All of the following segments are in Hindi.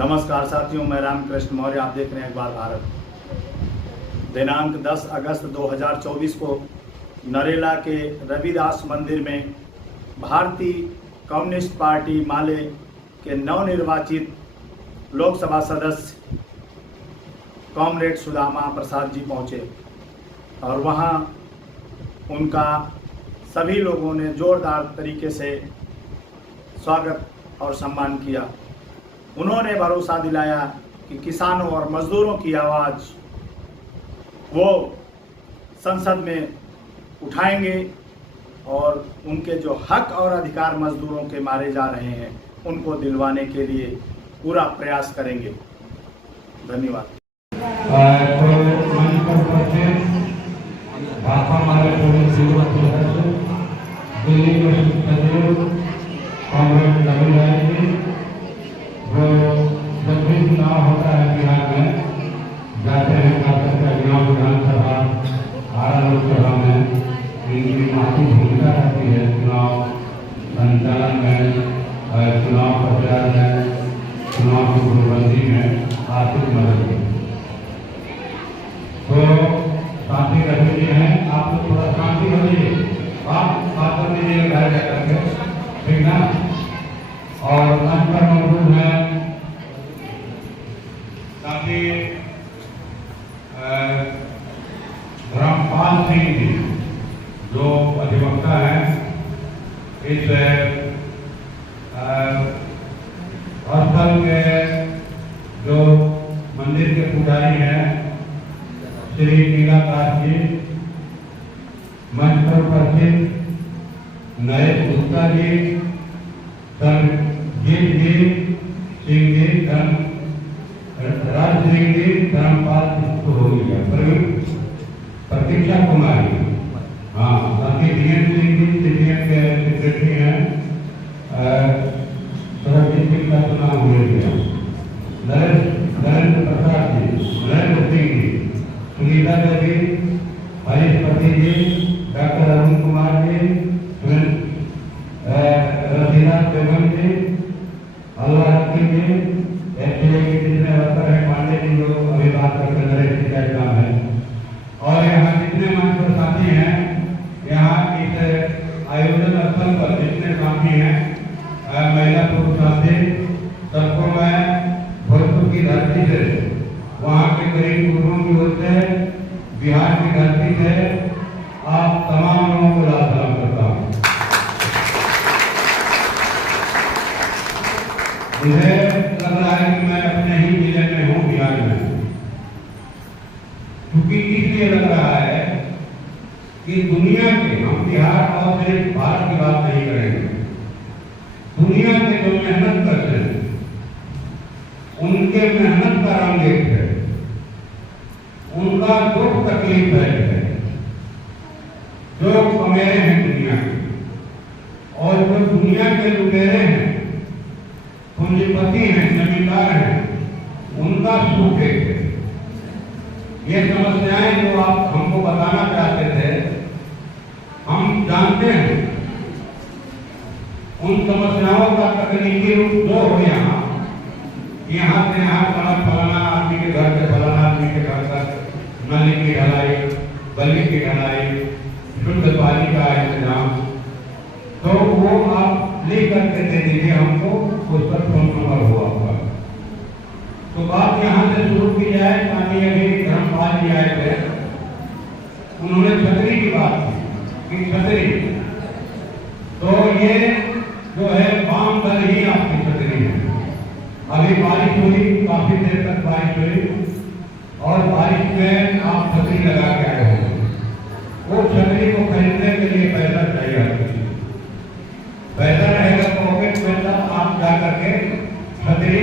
नमस्कार साथियों, मैं रामकृष्ण मौर्य। आप देख रहे हैं अखबार भारत। दिनांक 10 अगस्त 2024 को नरेला के रविदास मंदिर में भारतीय कम्युनिस्ट पार्टी माले के नवनिर्वाचित लोकसभा सदस्य कॉमरेड सुदामा प्रसाद जी पहुँचे और वहाँ उनका सभी लोगों ने जोरदार तरीके से स्वागत और सम्मान किया। उन्होंने भरोसा दिलाया कि किसानों और मजदूरों की आवाज़ वो संसद में उठाएंगे और उनके जो हक और अधिकार मजदूरों के मारे जा रहे हैं उनको दिलवाने के लिए पूरा प्रयास करेंगे। धन्यवाद। वो जब भी चुनाव होता है बिहार में, जाते हैं खासकर कल्याण विधानसभा, आरा लोकसभा में इनकी काफी भूमिका रहती है चुनाव संचालन में, चुनाव प्रचार में, चुनाव की गुटबंदी में आर्थिक मदद की। तो शांति रखी हैं, आप लोग थोड़ा शांति रखिए, आप बात कर लीजिए घर जाकर के, ठीक ना। और मंच पर मौजूद है काफी धर्मपाल सिंह जी, जो अधिवक्ता हैं इस स्थल के, जो मंदिर के पुजारी हैं श्री नीलाकाश जी, मंच पर उपस्थित नरेश गुप्ता जी, सरजीत जी, सिंह जी, राज सिंह जी, धर्मपाल प्रतीक्षा कुमारी, हाँ, बाकी डीएन सिंह जी सीडीएम के सेक्रेटरी हैं, सरजीत सिंह का चुनाव हुए गया, नरेंद्र प्रसाद जी, नरेंद्र सिंह जी, सुनीता देवी, हरीशपति जी, डॉक्टर अरुण कुमार जी, रसीना बेगम जी, अलवार जी, एसडीए के जितने वर्कर हैं, पांडे जी जो अभी बात करके नरेश जी का काम है, और यहाँ जितने मंच पर साथी हैं, यहाँ इस आयोजन स्थल पर जितने साथी हैं, महिला पुरुष साथी, सबको मैं भोजपुर की धरती से, वहाँ के गरीब कुटुंबों की ओर से, बिहार की धरती से आप तमाम लोगों को लाभ सलाम करता हूँ। मुझे लग रहा है कि मैं अपने ही जिले में हूँ, बिहार में, क्योंकि इसलिए लग रहा है कि दुनिया के, हम बिहार और सिर्फ भारत की बात नहीं करेंगे, दुनिया के जो मेहनत करते हैं उनके मेहनत का रंग एक है, उनका दुख तकलीफ है, जो कमेरे हैं दुनिया के, और जो दुनिया के लुटेरे हैं, पूंजीपति हैं, जमींदार हैं, उनका सुख है। ये समस्याएं जो आप हमको बताना चाहते थे, हम जानते हैं, उन समस्याओं का तकनीकी रूप दो हो। यहाँ से यहाँ फलाना आदमी के घर से फलाना आदमी के घर तक नली की ढलाई, गली की ढलाई, शुद्ध पानी का इंतजाम, तो वो आप लिख करके दे दीजिए हमको, उस पर फोन नंबर हो आपका। तो बात यहाँ से शुरू की जाए। अभी धर्मपाल जी आए थे, उन्होंने छतरी की बात की कि छतरी, तो ये जो है वाम दल ही आपकी छतरी है। अभी बारिश हुई, काफी देर तक बारिश हुई, और बारिश में आप छतरी लगा के आए हो, वो छतरी को खरीदने के लिए पैसा चाहिए। पैसा रहेगा पॉकेट में, आप जा करके छतरी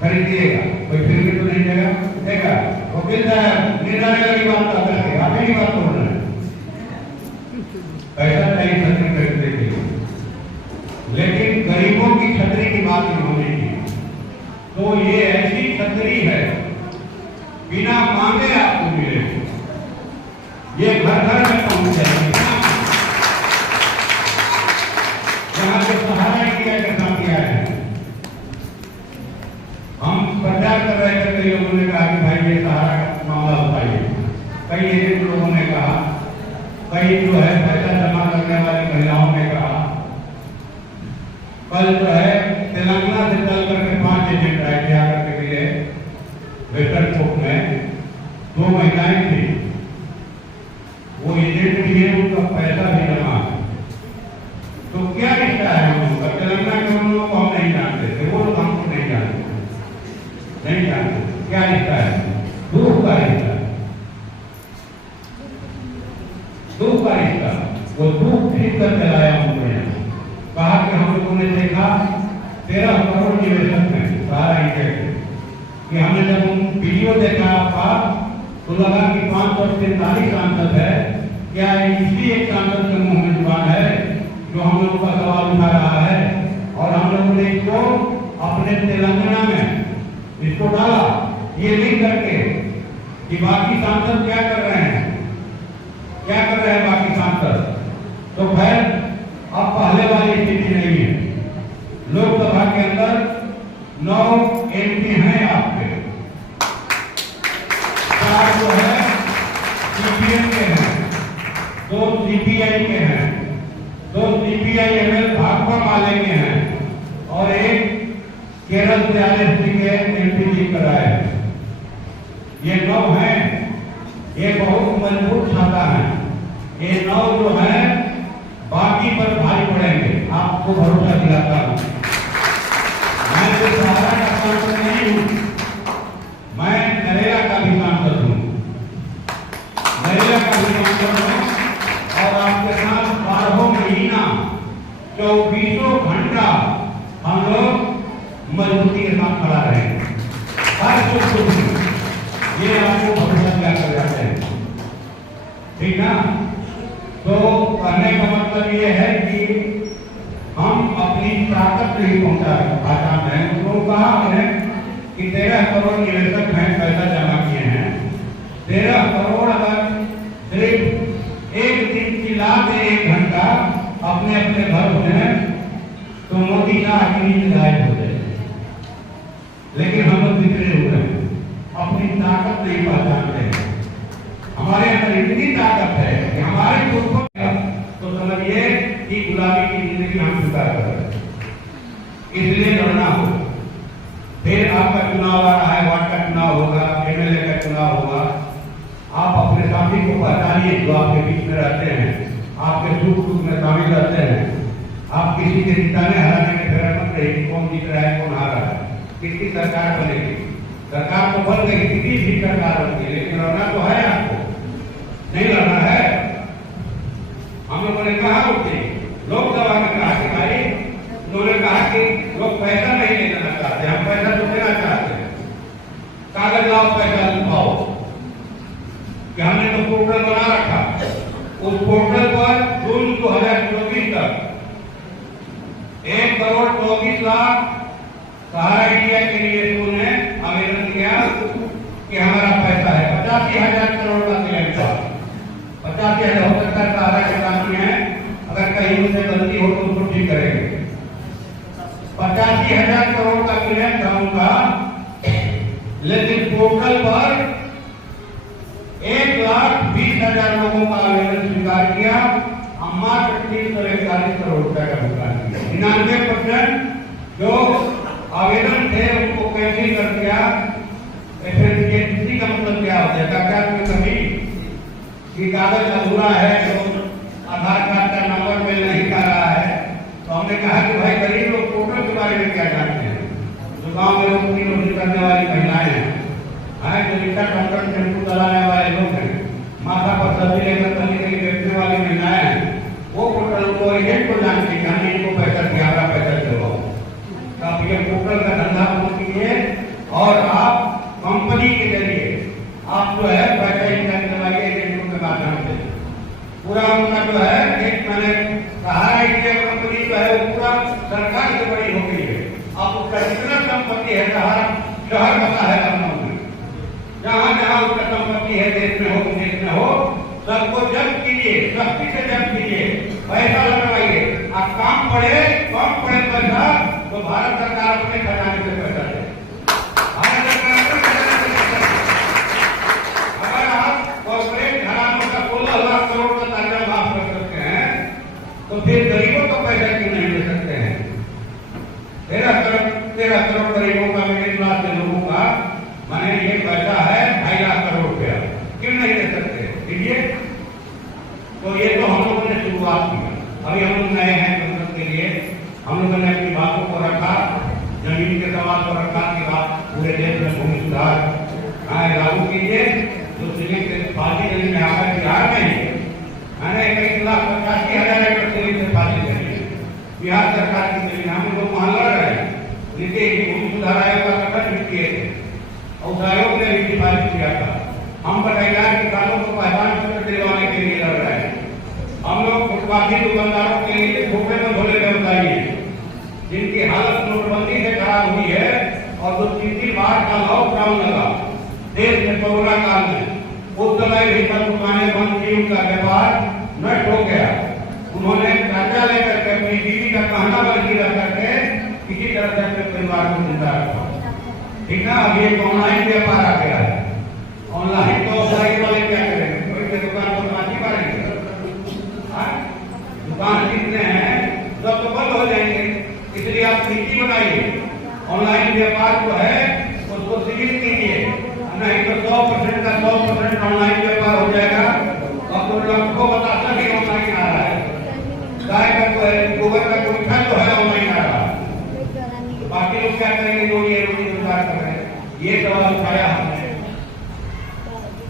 खरीदिएगा, कोई फिर भी तो नहीं देगा। वकील साहब निर्णय की बात कर रहे हैं, आप ही की बात बोल रहे हैं, पैसा चाहिए छतरी खरीदने के लिए, लेकिन गरीबों की छतरी की बात नहीं होनी चाहिए। तो ये ऐसी छतरी है बिना मांगे आपको मिलेगी, ये घर घर में पहुंच जाएगी। यहाँ जो सहारा किया है हम प्रचार कर रहे थे, कई लोगों ने कहा कि भाई ये सहारा का मामला उठाइए। कई एजेंट लोगों ने कहा, कई जो है पैसा जमा करने वाली महिलाओं ने कहा। कल जो है तेलंगाना से चल करके 5 एजेंट आए थे आकर के लिए वेस्टर्न कोर्ट में, 2 महिलाएं थी। वो एजेंट भी है, उनका पैसा भी जमा है। तो क्या रिश्ता है उनका? तेलंगाना के उन लोगों को हम नहीं जानते थे, वो लोग हमको नहीं जानते, नहीं जानते क्या रिश्ता है। दुख का रिश्ता, दुख का रिश्ता। वो दुख ठीक कर चलाया उन्होंने। कहा कि हम लोगों ने देखा 13 करोड़ निवेशक हैं सहारा इंडेक्स कि हमने जब वीडियो देखा आपका तो लगा कि 543 सांसद है। क्या इसी एक सांसद के मुंह में जुबान है जो हम लोगों का सवाल उठा रहा है? और हम लोगों ने इसको अपने तेलंगाना में इसको डाला, ये लिख करके कि बाकी सांसद क्या कर रहे हैं, क्या कर रहे हैं बाकी सांसद। तो खैर अब पहले वाली स्थिति नहीं है। लोकसभा के अंदर 9 एमपी हैं आपके, 4 जो है सीपीएम के हैं, 2 सीपीआई के हैं, 2 सीपीआई एमएल भाकपा माले के हैं और एक केरल से आरएसपी के एमपी जी कराए। ये 9 हैं, ये बहुत मजबूत छाता है। ये 9 जो है बाकी पर भारी पड़ेंगे, आपको भरोसा दिलाता हूं। मैं तो सहारा का सांसद नहीं हूं, मैं नरेगा का भी सांसद हूं, नरेगा का भी सांसद हूं। और आपके साथ 12 महीना 24 घंटा हम लोग मजबूती के साथ खड़ा रहेंगे, हर सुख में। ये आपको भरोसा दिला कर जाते हैं, ठीक ना? तो कहने का मतलब ये है कि हम अपनी ताकत नहीं पहुंचाते हैं। उनको कहा हमने कि 13 करोड़ निवेशक हैं, पैसा जमा किए हैं। 13 करोड़ अगर सिर्फ एक दिन की लाभ 1 घंटा अपने अपने घर में, तो मोदी का आखिरी गायब हो जाए। लेकिन हम लोग बिखरे हुए हैं, अपनी ताकत नहीं पहचानते हैं। हमारे अंदर इतनी ताकत है कि हमारे खुद को तो समझिए कि गुलामी की जिंदगी हम स्वीकार कर रहे हैं। इसलिए लड़ना हो। फिर आपका चुनाव आ रहा है, वार्ड का चुनाव होगा, एमएलए का चुनाव होगा। आप अपने साथी को पहचानिए जो आपके बीच में रहते हैं, आपके सुख दुख में शामिल रहते हैं। आप किसी के जिताने हराने के फेर मत रहिए, कौन जीत रहा है, कौन हारा है, किसकी सरकार बनेगी। सरकार तो बन गई, किसी भी सरकार बनती, लेकिन लड़ना तो है आपको, नहीं लड़ना है। हम लोगों ने कहा उठे लोकसभा में कहा कि भाई, उन्होंने कहा कि लोग पैसा नहीं लेना चाहते, हम पैसा तो देना चाहते हैं, कागज लाओ, पैसा दिखाओ। कि हमने तो पोर्टल बना रखा, उस पोर्टल पर जून 2024 तक 1 करोड़ 24 लाख सहारा इंडिया के लिए उन्होंने आवेदन किया कि हमारा पैसा है। 85,000 करोड़ का क्लेम था। 85,000 हो सकता है सहारा के सामने है, अगर कहीं उनसे गलती हो तो उसको ठीक करेंगे। 85,000 करोड़ का क्लेम था उनका, लेकिन पोर्टल पर 1,20,000 लोगों का आवेदन स्वीकार किया। हम मात्र 341 करोड़ रुपए का भुगतान किया। 99% जो आवेदन थे उनको कैंसिल कर दिया। एफएससी का मतलब क्या होता है? क्या कभी कि कागज अधूरा है, तो आधार कार्ड का नंबर मेल नहीं कर रहा है, तो हमने कहा कि भाई गरीब लोग पोर्टल के बारे में क्या जानते हैं? जो गाँव में रोटी रोटी करने वाली महिलाएं हैं, जो रिक्शा कंडक्टर टेम्पू चलाने वाले लोग हैं, माथा पर सब्जी लेकर कहीं कहीं बेचने वाली महिलाएं हैं, वो पोर्टल को एजेंट को जानते हैं, हमने इनको पैसा दिया, पैसा चलवाओ। आप ये पोर्टल का धंधा बंद कीजिए और आप कंपनी के जरिए आप जो है पैसा इनकम करवाइए एजेंटों के माध्यम से। पूरा उनका जो है एक मैंने सहारा इंडिया कंपनी जो है वो पूरा सरकार से बड़ी हो गई है। आप उसका जितना संपत्ति है, सहारा शहर बसा है लखनऊ में, जहाँ जहाँ उसका संपत्ति है, देश में हो विदेश में हो, सबको जब्त कीजिए, सख्ती से जब्त कीजिए, पैसा लगवाइए। आप काम पड़े, कम पड़े पैसा तो भारत सरकार अपने खजाने से पैसा दे। लागू कीजिए जो सिविल से फाजी गली में आकर बिहार में ही 1,85,000 एकड़ सिविल से फाजी गली बिहार सरकार की जमीन हम लोग वहां लड़ रहे हैं। नीति भूमि सुधार आयोग का गठन भी किए थे और उस आयोग ने भी सिफारिश किया था। हम बटाईदार किसानों को पहचान पत्र दिलवाने के लिए लड़ रहे हैं। हम लोग फुटपाथी दुकानदारों के लिए खोपे में झोले में बताइए जिनकी हालत नोटबंदी से खराब हुई है और जो 3 बार का लॉकडाउन लगा देश में कोरोना काल में, उस समय भी सब दुकानें बंद थी, उनका व्यापार नष्ट हो गया। उन्होंने कर्जा लेकर के अपनी बीवी का कहना बल्कि रख करके किसी तरह से अपने परिवार को जिंदा रखा। ठीक ना, अभी एक ऑनलाइन व्यापार आ गया है। ऑनलाइन तो ऑफलाइन वाले क्या करेंगे? कोई के दुकान पर माटी मारेंगे? दुकान कितने हैं सब तो बंद हो जाएंगे। इसलिए आप नीति बनाइए, ऑनलाइन व्यापार जो है उसको सीमित कीजिए, नहीं तो 100% का 100% ऑनलाइन व्यापार हो जाएगा। अब तो आपको बताता नहीं ऑनलाइन आ रहा है, गाय का कोई गोबर का कोई खाद तो है ऑनलाइन आ रहा है, बाकी लोग क्या करेंगे जो ये रोजगार कर रहे हैं। ये सवाल उठाया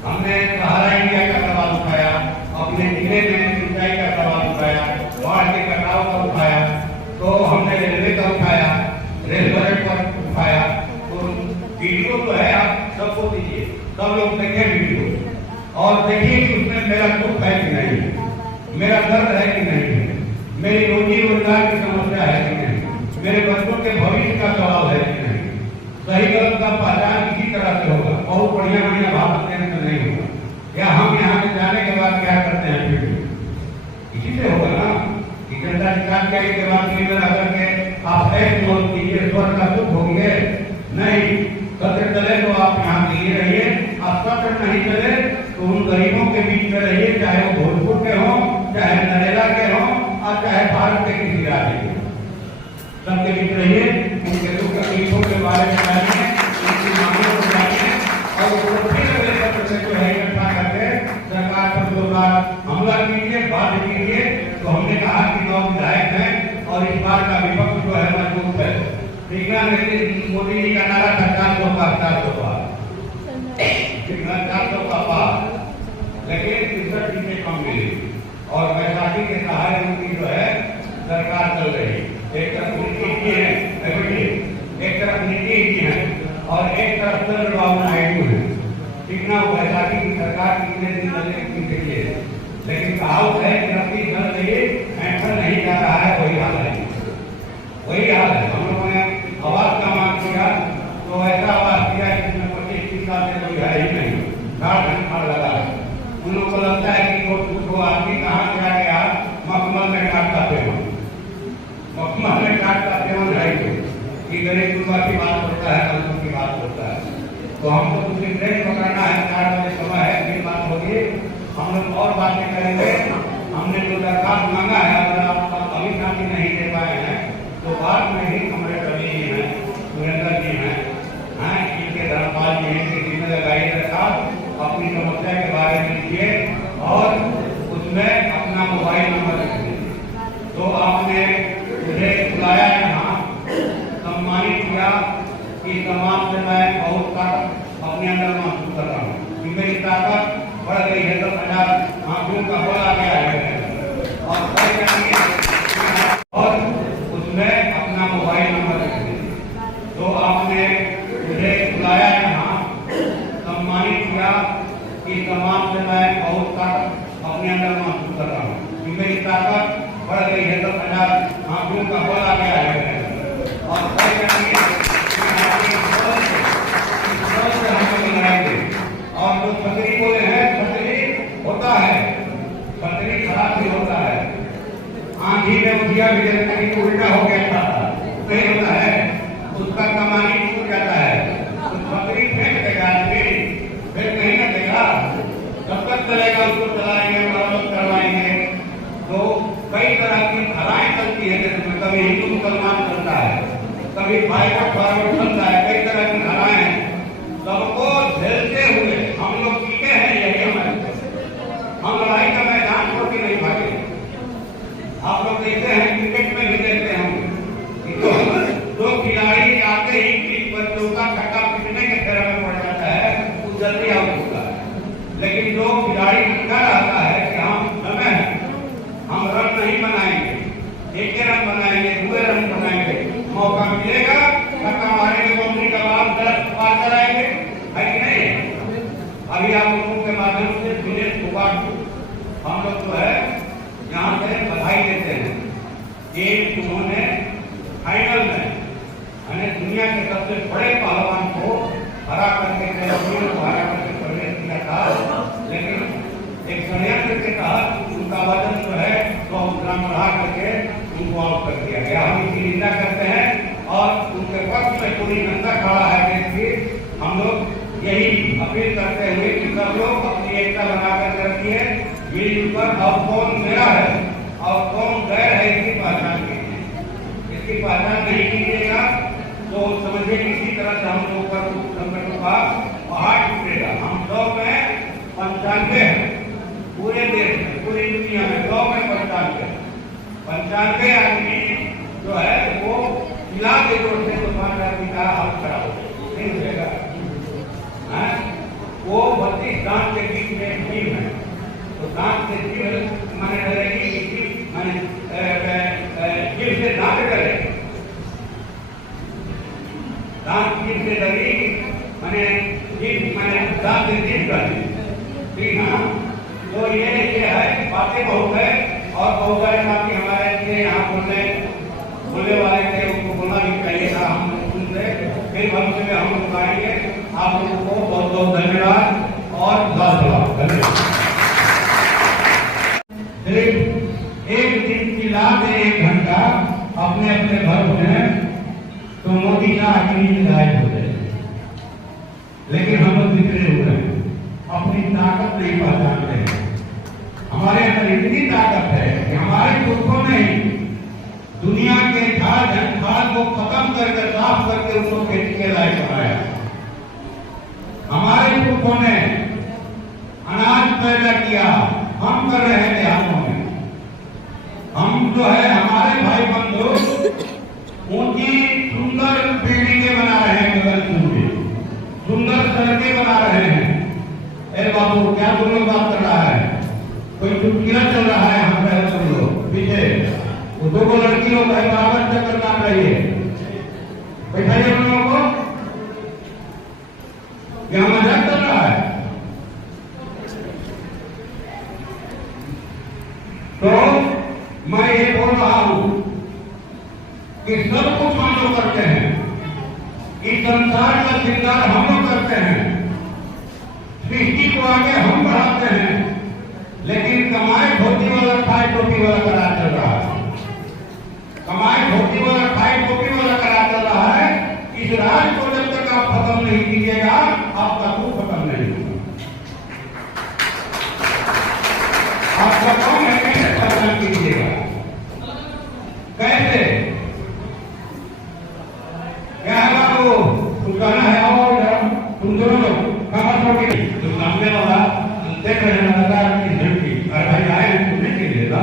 हमने सहारा इंडिया का सवाल उठाया, अपने जिले में सिंचाई का सवाल उठाया, बाढ़ के कटाव का उठाया, तो हमने रेलवे का उठाया, रेल बजट पर उठाया। तो वीडियो तो है, आप सबको दीजिए, सब लोग देखें वीडियो और देखिए कि उसमें मेरा दुख है कि नहीं, मेरा दर्द है कि नहीं, मेरी रोजी रोजगार की समस्या है कि नहीं, मेरे बच्चों के भविष्य का सवाल है कि नहीं। सही गलत का पहचान इसी तरह से होगा, बहुत बढ़िया बढ़िया बात देने से नहीं होगा। या हम यहाँ से जाने के बाद क्या करते हैं फिर इसी से होगा ना कि जनता शिकायत करने के बाद में अगर के आप ऐसे बोल कीजिए स्वर्ग का सुख होंगे, नहीं सत्र चले तो आप यहाँ दिल्ली रहिए, आप सत्र नहीं चले तो उन गरीबों के बीच में रहिए, चाहे वो भोजपुर के हों, चाहे नरेला के हों और चाहे भारत के किसी राज्य के, सबके बीच रहिए, उनके दुख तकलीफों के बारे में जानिए, उनकी मांगों को जानिए और फिर अगले सत्र से जो है इकट्ठा करके सरकार पर दो बार हमला कीजिए, बात कीजिए। तो हमने कहा कि 9 विधायक हैं और इस बार का विपक्ष जो है मजबूत है। मोदी जी का नारा था 400 का 400 का 400 का पास, लेकिन 63 सीटें कम मिली और बैसाखी के सहारे उनकी जो है सरकार चल रही। एक तरफ नीति है, एक तरफ नीति है और एक तरफ चंद्रबाबू नायडू है। ठीक ना, बैसाखी की सरकार कितने दिन चलेगी देखिए, लेकिन कहावत है कि रस्सी चल रही ऐसा नहीं जा रहा है, वही हाल है, वही हाल है। हम लोगों ने आवाज का मांग किया तो ऐसा आवाज किया जिसमें 25-30 साल से कोई है ही नहीं, घाट लगा है। उन लोगों को लगता है कि वो आदमी कहाँ से आ गया, मखमल में काट का सेवन, मखमल में काट का सेवन है कि गरीब गुरबा की बात होता है, मजदूर की बात होता है। तो हमको दूसरी ट्रेन पकड़ना है, 4 बजे समय है, फिर बात होगी, हम लोग और बातें करेंगे। हमने जो दरखास्त मांगा है अगर आप अभी शांति नहीं दे पाए हैं तो बाद में ही हमारे कवि जी हैं, सुरेंद्र जी हैं, इनके धर्मपाल जी हैं, इनकी जिम्मे लगाई दरखास्त, अपनी समस्या के बारे में लिखिए और उसमें अपना मोबाइल नंबर लिखिए। तो आपने मुझे बुलाया यहाँ, सम्मानित किया, कि समाज से मैं बहुत ताकत अपने अंदर महसूस कर रहा हूँ कि मेरी ताकत बढ़ गई है। 10,000 आंखों का बल आ गया है और उसमें अपना मोबाइल नंबर लिखिए। तो आपने मुझे बुलाया यहाँ, सम्मानित किया, कि समाज से मैं बहुत ताकत अपने अंदर महसूस कर रहा हूँ कि मेरी ताकत बढ़ गई है। 10,000 आंखों का बल आ गया है और जो छतरी बोले हैं, छतरी होता है, छतरी खराब भी होता है, आंधी में उठिया भी जैसे उल्टा हो गया था, नहीं होता है, उसका कमानी टूट जाता है, तो छतरी फेंक देगा आदमी, फिर कहीं न देगा, कब तक चलेगा, उसको चलाएंगे, मरम्मत करवाएंगे। तो कई तरह की धाराएं चलती है, जैसे कभी हिंदू मुसलमान चलता है, कभी बाइकआउट फॉरवर्ड चलता है, कई तरह की धाराएं हैं। सबको झेलते हुए हम लोग टीके हैं, यही हमारे, हम लड़ाई का मैदान छोड़ के नहीं भागे। आप लोग देखते हैं क्रिकेट में भी देखते हैं दो खिलाड़ी आते ही 20 बच्चों का छक्का पीटने के फेरा में पड़ जाता है, खिलाड़ी क्या रहता है कि हम समय है, हम रन नहीं बनाएंगे, एक रन बनाएंगे, 2 रन बनाएंगे, मौका मिलेगा धक्का मारेंगे, बाउंड्री का पार कराएंगे, है कि नहीं? अभी आप लोगों के माध्यम से दिनेश कुमार को हम लोग जो है यहाँ से बधाई देते हैं कि उन्होंने फाइनल में दुनिया के सबसे बड़े पहलवान को हरा करके को हरा करके प्रवेश किया था, लेकिन एक षड्यंत्र के तहत उनका वजन जो है 100 ग्राम बढ़ा करके उनको आउट कर दिया गया। हम इसकी निंदा करते हैं और उनके पक्ष में पूरी जनता खड़ा है कि हम लोग यही अपील करते हुए कि सब लोग अपनी एकता बनाकर रखिए, मिलजुल कर अब कौन मेरा है और कौन गैर है इसकी पहचान कीजिए। इसकी पहचान नहीं कीजिएगा तो समझिए किसी तरह से हम लोग पर संकटों का पहाड़ टूटेगा। हम 100 में 95 पूरे देश में, पूरी दुनिया में 100 में 95 आदमी जो है वो मिला के जोड़ से तो 5 आदमी का हाल खड़ा हो नहीं होगा। वो 32 दांत के बीच में टीम है, तो दांत से टीम माने डरेगी कि माने जीव से दांत डरेगी, दांत जीव से डरेगी माने जीव माने दांत से जीव डरेगी। ठीक है, तो ये है बातें बहुत है और बहुत सारे साथी हमारे थे यहाँ बोलने वाले थे, उनको बोलना भी चाहिए था, हम सुनते फिर भविष्य में हम लोग आएंगे। आप लोगों को बहुत बहुत धन्यवाद और धन्यवाद। सिर्फ एक दिन की लाभ 1 घंटा अपने अपने घर में तो मोदी का आखिरी गायब हो जाए, लेकिन हम लोग बिखरे हुए हैं, अपनी ताकत नहीं पहचान रहे। हमारे अंदर इतनी ताकत है कि हमारे पुरखों ने दुनिया के खाद को खत्म करके साफ करके उसको खेती के लायक बनाया। हमारे पुरखों ने अनाज पैदा किया, हम कर रहे थे हाथों में। हम जो है हमारे भाई बंधु ऊंची सुंदर बिल्डिंगें बना रहे हैं, बगल में सुंदर सड़कें बना रहे हैं। अरे बाबू क्या तुम लोग बात कर रहा है? कोई चुटकिला चल रहा है हम तुम लोग पीछे, वो 2 लड़कियों का बराबर चक्कर काट रही है, बैठाइए उन लोगों को, यहाँ मजाक चल रहा है। तो मैं ये बोल रहा हूं कि सब कुछ हम लोग करते हैं, इस संसार का श्रृंगार हम लोग करते हैं, सृष्टि को आगे हम बढ़ाते हैं, लेकिन कमाई धोती वाला खाए टोपी वाला का राज चल रहा है। कमाई धोती वाला खाए टोपी वाला का राज चल रहा है। इस राज को जब तक आप खत्म नहीं कीजिएगा आपका दुख खत्म नहीं होगा। आपका कौन है कैसे पहचान कीजिएगा? कैसे क्या है बाबू? कुछ कहना है? और तुम दोनों लोग कमर छोटी जो सामने वाला देख रहे हैं लगातार की झटकी, अरे भाई आए सुनने के लिए ना,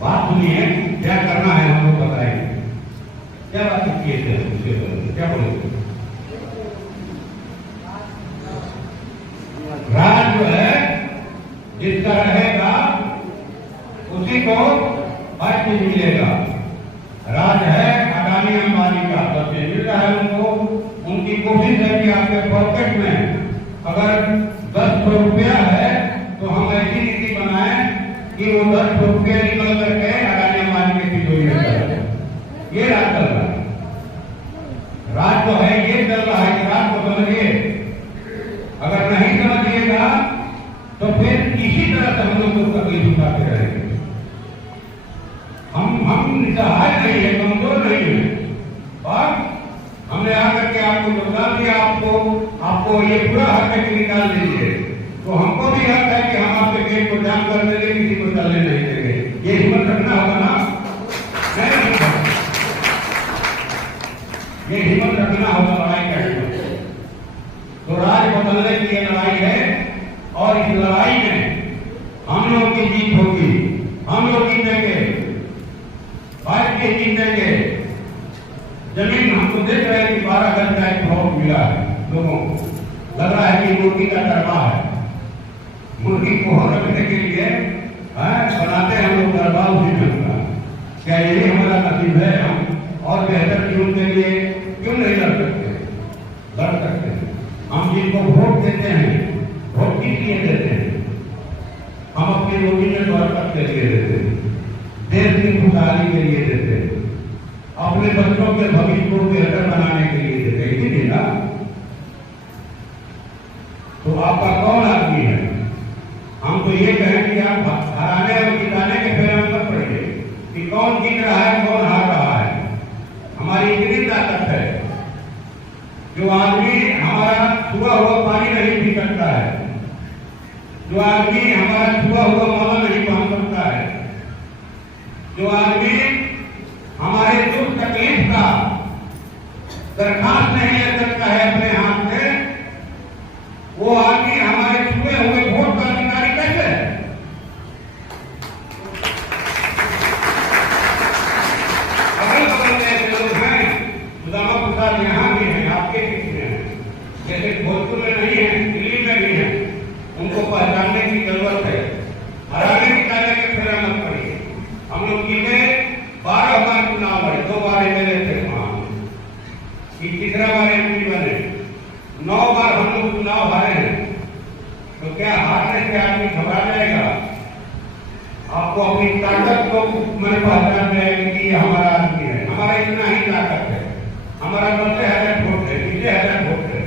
बात सुनिए, क्या करना है हम लोग बताएंगे। क्या बात किए थे उसके क्या बोले? राज जो है जिसका रहेगा उसी को राज्य मिलेगा। राज है अडानी अंबानी का, सबसे मिल रहा है उनको। उनकी कोशिश है कि आपके पॉकेट में अगर 10 रुपया है तो हम ऐसी नीति बनाएं कि वो 10 रुपया निकल करके अडानी अंबानी की तिजोरी में चला जाए। ये राज चल रहा है। राज तो है ये चल रहा है कि राज को समझिए। अगर नहीं समझिएगा तो फिर इसी तरह से हम लोग को तकलीफ उठाते रहेंगे। हम निसहाय नहीं है, कमजोर नहीं है, और हमने आकर के आपको योगदान दिया, आपको ये पूरा हक है कि निकाल दीजिए, तो हमको भी हक है कि हम आपके गेट को जाम कर देंगे, किसी को चलने नहीं देंगे। ये हिम्मत रखना होगा ना, ये हिम्मत रखना होगा लड़ाई का हिम्मत। तो राज बदलने की ये लड़ाई है, और इस लड़ाई में हम लोग की जीत होगी। हम लोग जीतेंगे, भारतीय जीतेंगे। जमीन हमको देख रहे हैं कि 12 गज का एक प्लॉट मिला है लोगों को, लग रहा है कि रोटी का दरबार है। मुर्गी को रखने के लिए बनाते हैं हम लोग दरबार उसी ढंग का। क्या यही हमारा नसीब है? हम और बेहतर जीवन के लिए क्यों नहीं लड़ सकते? लड़ सकते हैं। हम जिनको वोट देते हैं, वोट किस लिए देते हैं? हम अपनी रोटी में बरकत के लिए देते हैं, देश की खुशहाली के लिए देते हैं, अपने बच्चों के भविष्य को बेहतर बनाने के लिए देते हैं, इसीलिए ना। तो आपका कौन आदमी है? हम तो ये कहें कि आप हराने और जिताने के फेरे में मत पड़िए कि कौन जीत रहा है कौन हार रहा है। हमारी इतनी ताकत है, जो आदमी हमारा छुआ हुआ पानी नहीं पी सकता है, जो आदमी हमारा छुआ हुआ माला नहीं पहन सकता है, जो आदमी हमारे दुख तकलीफ का दरखास्त नहीं ले सकता है अपने हाथ से, वो आदमी हमारे छुए हुए वोट का अधिकारी कैसे है? अगल बगल में ऐसे लोग हैं, सुदामा प्रसाद यहाँ भी हैं, आपके बीच में हैं, जैसे भोजपुर में नहीं है, दिल्ली में भी है। उनको पहचानने की जरूरत है। हराने जिताने के फेरे मत पड़िए। हम लोग जीते 12 बार चुनाव लड़े, 2 बार एमएलए थे वहां, तीसरा बार एमपी बने, 9 बार हम लोग चुनाव हारे हैं। तो क्या हारने से आदमी घबरा जाएगा? आपको अपनी ताकत को मैंने पहचान जाएगी कि हमारा आदमी है, हमारा इतना ही ताकत है, हमारा 90,000 वोट है, 90,000 वोट है।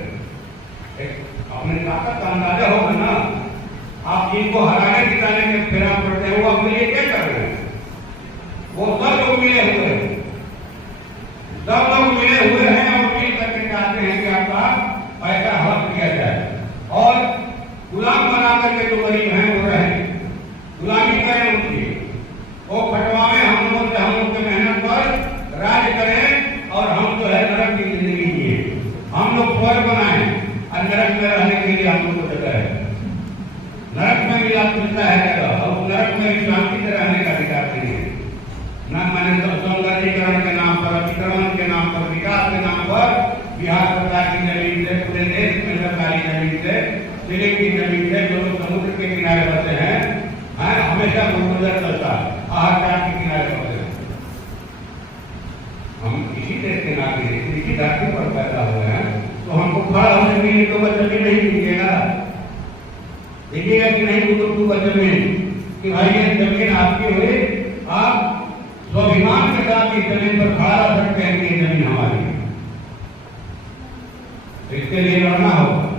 अपनी ताकत का अंदाजा होगा ना। आप जिनको हराने जिताने के फेरा पड़ते हैं, वो अपने लिए क्या कर रहे हैं? वो सब लोग मिले हुए हैं, सब लोग मिले हुए हैं और मिल करके चाहते हैं कि आपका पैसा हड़प किया जाए और गुलाम बना करके जो गरीब हैं वो रहें, गुलामी करें उनकी, वो खटवावे हम लोगों से, हम लोग के मेहनत पर राज करें और हम जो है नरक की जिंदगी जिए। हम लोग स्वर्ग बनाए और नरक में रहने के लिए हम लोग को जगह है। नरक में भी आप मिलता है जगह, और नरक में भी शांति से रहने का अधिकार नहीं है। न मैंने सौंदर्यीकरण के नाम पर, अतिक्रमण के नाम पर, विकास के नाम पर बिहार सरकार की जमीन से, पूरे देश में सरकारी जमीन से, दिल्ली की जमीन से, जो लोग समुद्र के किनारे बसे हैं, हमेशा गुजर चलता है, आहार के किनारे बसे हैं। हम इसी देश के नागरिक हैं, इसी धरती पर पैदा हुए हैं, तो हमको खड़ा होने के लिए तो बच्चे नहीं मिलेगा। देखिएगा कि नहीं बुजुर्ग बच्चे में कि भाई ये जमीन आपकी हुई, आप स्वाभिमान के साथ इस जमीन पर खड़ा रह सकते हैं कि ये जमीन हमारी है। तो इसके लिए लड़ना होगा।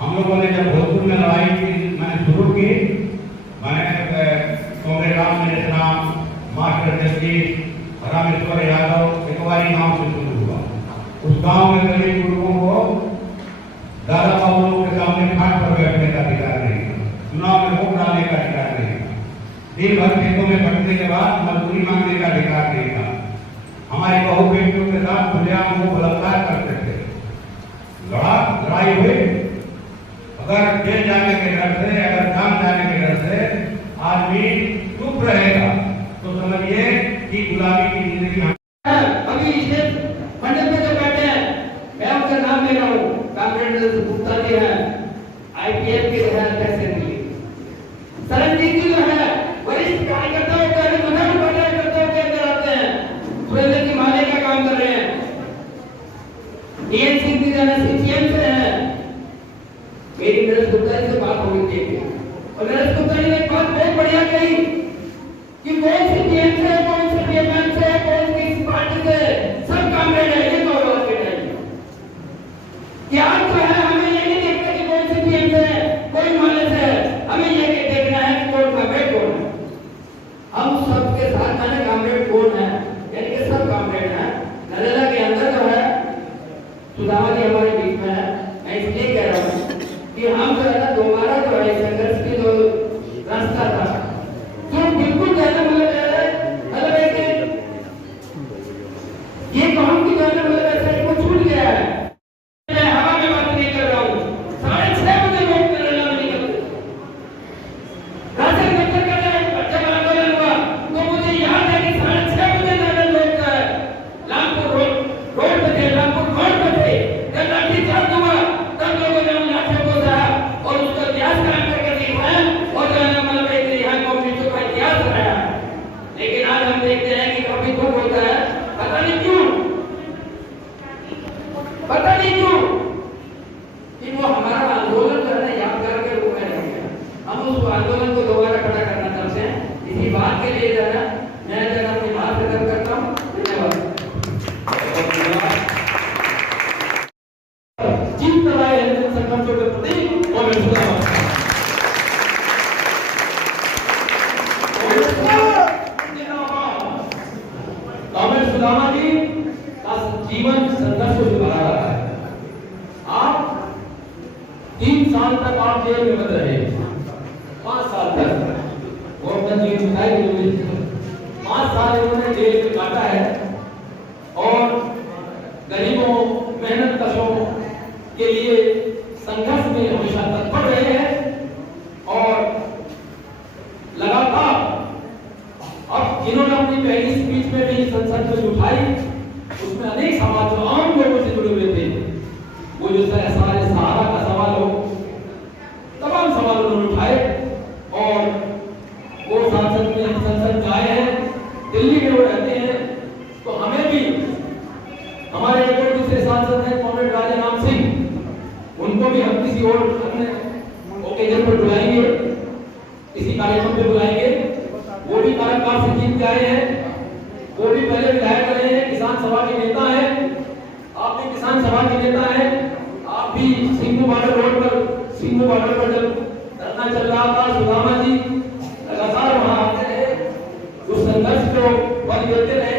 हम लोगों ने जब भोजपुर में लड़ाई की मैंने शुरू की, मैंने कांग्रेस राम राम, मास्टर जगदीश, रामेश्वर यादव, एकवारी गांव से शुरू हुआ। उस गांव में गरीब लोगों को दादा बाबू के सामने खाट पर बैठने का अधिकार नहीं था, चुनाव में वोट डालने का अधिकार नहीं था, दिन भर खेतों में बैठने के बाद मजदूरी मांगने का अधिकार नहीं था। हमारी बहू बेटियों के साथ खुलेआम वो बलात्कार करते थे। लड़ाई हुई, अगर जेल जाने के डर से, अगर काम जाने के डर से आदमी चुप रहेगा तो समझिए कि गुलामी की जिंदगी। अभी इसे मंडल में जो बैठे हैं, मैं उनका नाम ले रहा हूँ, कांग्रेस गुप्ता जी हैं, आईपीएफ के कैसे मिली, सरनजीत जी जो है वरिष्ठ कार्यकर्ताओं के अनुमोदन कार्यकर्ताओं के अंदर आते हैं, सुरेंद्र जी माले का काम कर रहे हैं, डीएन सिंह जी जो है सीपीएम से हैं। मेरी नरेश गुप्ता जी से बात हो गई थी और नरेश गुप्ता जी ने एक बात बहुत बढ़िया कही कि कौन सीपीएम से, कौन सीपीएम से, कौन किस पार्टी से, सब कांग्रेस है, ये तो बात है। क्या तो है, हमें ये नहीं देखते कि कौन सीपीएम से है, कोई माले से है, हमें ये देखना है कि कौन कांग्रेस कौन है। हम सबके साथ मैंने कांग्रेस कौन है, यानी कि सब कांग्रेस है। नरेला के अंदर जो है सुदामा जी हमारे बीच में है। मैं इसलिए कह रहा हूँ कि हम जो है ना दोबारा जो है संघर्ष की जो रास्ता था, तो बिल्कुल जो है ना मतलब ये काम की जो है ना संघर्षों के प्रति कॉमरेड सुदामा। कॉमरेड सुदामा जी का जीवन संघर्षों से भरा रहा है। आप 3 साल तक आप जेल में बंद रहे, 5 साल तक वो अपना जीवन बिताए, 5 साल इन्होंने जेल में काटा है और गरीबों मेहनत कशों के लिए संघर्ष में हमेशा तत्पर रहे हैं और लगातार अब जिन्होंने अपनी पहली स्पीच में भी संसद में उठाई, उसमें अनेक सवाल जो आम लोगों से जुड़े हुए थे, वो जो सारे सहारा का सवाल हो, तमाम सवाल उन्होंने उठाए और वो संसद आए हैं, दिल्ली में वो रहते हैं। तो हमें भी हमारे एक और दूसरे सांसद हैं कॉमरेड राजा राम सिंह, उनको भी हम किसी और अन्य ओकेजन पर बुलाएंगे, किसी कार्यक्रम पे बुलाएंगे। वो भी कार्यकाल से जीत के आए हैं, वो भी पहले विधायक रहे हैं, किसान सभा के नेता हैं, आप भी किसान सभा के नेता हैं। आप भी सिंघू बॉर्डर रोड पर जब धरना चल रहा था, सुदामा जी लगातार वहां आते रहे, उस संघर्ष को बल देते रहे,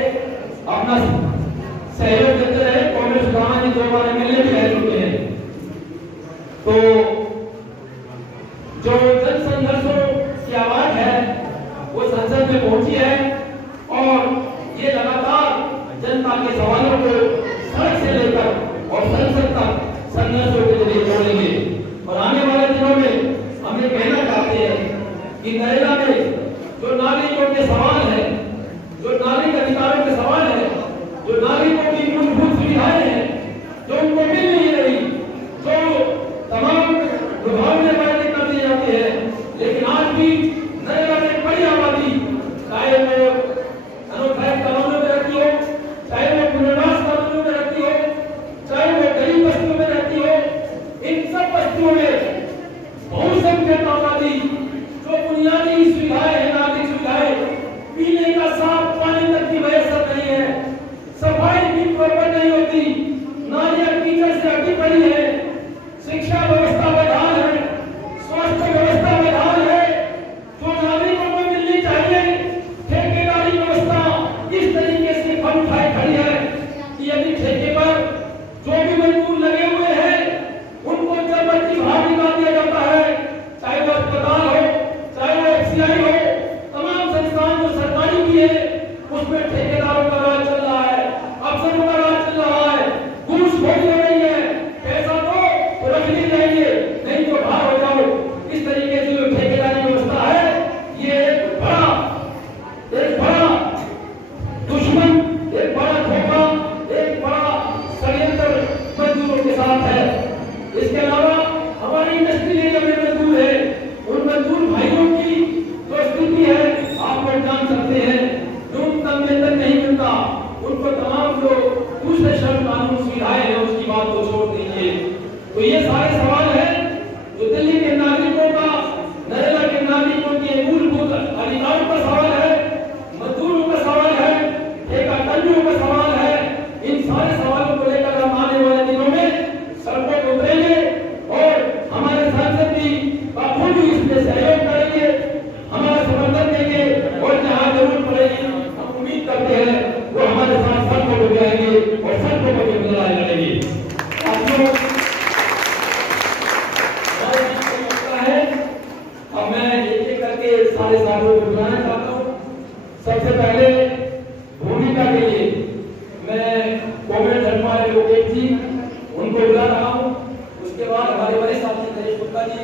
अपना सहयोग देते रहे। कॉमरेड सुदामा जी 2 बार एमएलए भी रह चुके हैं। तो जो जन संघर्षों की आवाज है वो संसद में पहुंची है और ये लगातार जनता के सवालों को सड़क से लेकर और संसद तक संघर्षों के जरिए जोड़ेंगे। और आने वाले दिनों में हम ये कहना चाहते हैं कि नरेगा में जो नागरिकों के सवाल है, जो नागरिक अधिकारों के सवाल है, जो नागरिकों की मूलभूत सुविधाएं हैं, जो उनको मिल नहीं रही, जो तमाम विभाग में बातें कर दी जाती है, लेकिन आज भी नरेगा में बड़ी आबादी, चाहे वो अनोखा कॉलोनियों में रहती हो, चाहे वो पुनर्वास कॉलोनियों में रहती हो, चाहे वो गरीब बस्तियों में रहती हो, इन सब बस्तियों में बहुसंख्यक आबादी जो बुनियादी सुविधाएं हैं, नागरिक सुविधाएं, पीने का साफ पानी तक की व्यवस्था नहीं है, सफाई की प्रॉपर नहीं होती, नालियां कीचड़ से अटी पड़ी है, शिक्षा व्यवस्था बेहाल है, स्वास्थ्य व्यवस्था बेहाल है, जो नागरिकों को मिलनी चाहिए, ठेकेदारी व्यवस्था इस तरीके से फल उठाए खड़ी है कि यदि ठेके पर जो भी मजदूर लगे हुए हैं उनको जबरदस्ती बाहर निकाल दिया जाता है, चाहे वो अस्पताल हो, चाहे वो एफसीआई हो, तमाम संस्थान जो सरकारी भी है उसमें ठेकेदारों का राज चल रहा है, अफसरों का राज चल रहा है, घूसखोरी हो रही है, पैसा तो रख नहीं चाहिए, नहीं तो बाहर हो जाओ। इस तरीके से जो ठेकेदारी व्यवस्था है ये एक बड़ा दुश्मन, एक बड़ा धोखा, एक बड़ा षड्यंत्र मजदूरों के साथ है। इसके अलावा हमारी इंडस्ट्री एरिया में मजदूर है, उन मजदूर भाइयों की जो स्थिति है आप लोग जान सकते हैं, न्यूनतम वेतन नहीं मिलता, उनको तमाम जो दूसरे श्रम कानून सुविधाएं हैं उसकी बात को छोड़ दीजिए। तो ये सारे सवाल हैं जो दिल्ली के नागरिकों का, नरेगा के नागरिकों के मूलभूत अधिकारों का सवाल है, मजदूरों का सवाल है, ठेकेदारियों का सवाल है। इन सारे सवालों को लेकर हम आने वाले दिनों में सड़कों पर उतरेंगे और हमारे सांसद भी बखूबी इसमें सहयोग करेंगे, हमारा समर्थन देंगे और जहां जरूरत पड़ेगी हम उम्मीद करते हैं वो हमारे साथ सड़कों पर जाएंगे और सड़कों पर भी लड़ाई लड़ेंगे। अब मैं एक-एक करके सारे साथियों को बुलाना चाहता हूँ। सबसे पहले भूमिका के लिए मैं कॉमरेड धर्मपाल लोकेश जी उनको बुला रहा हूँ। उसके बाद हमारे बड़े साथी नरेश गुप्ता जी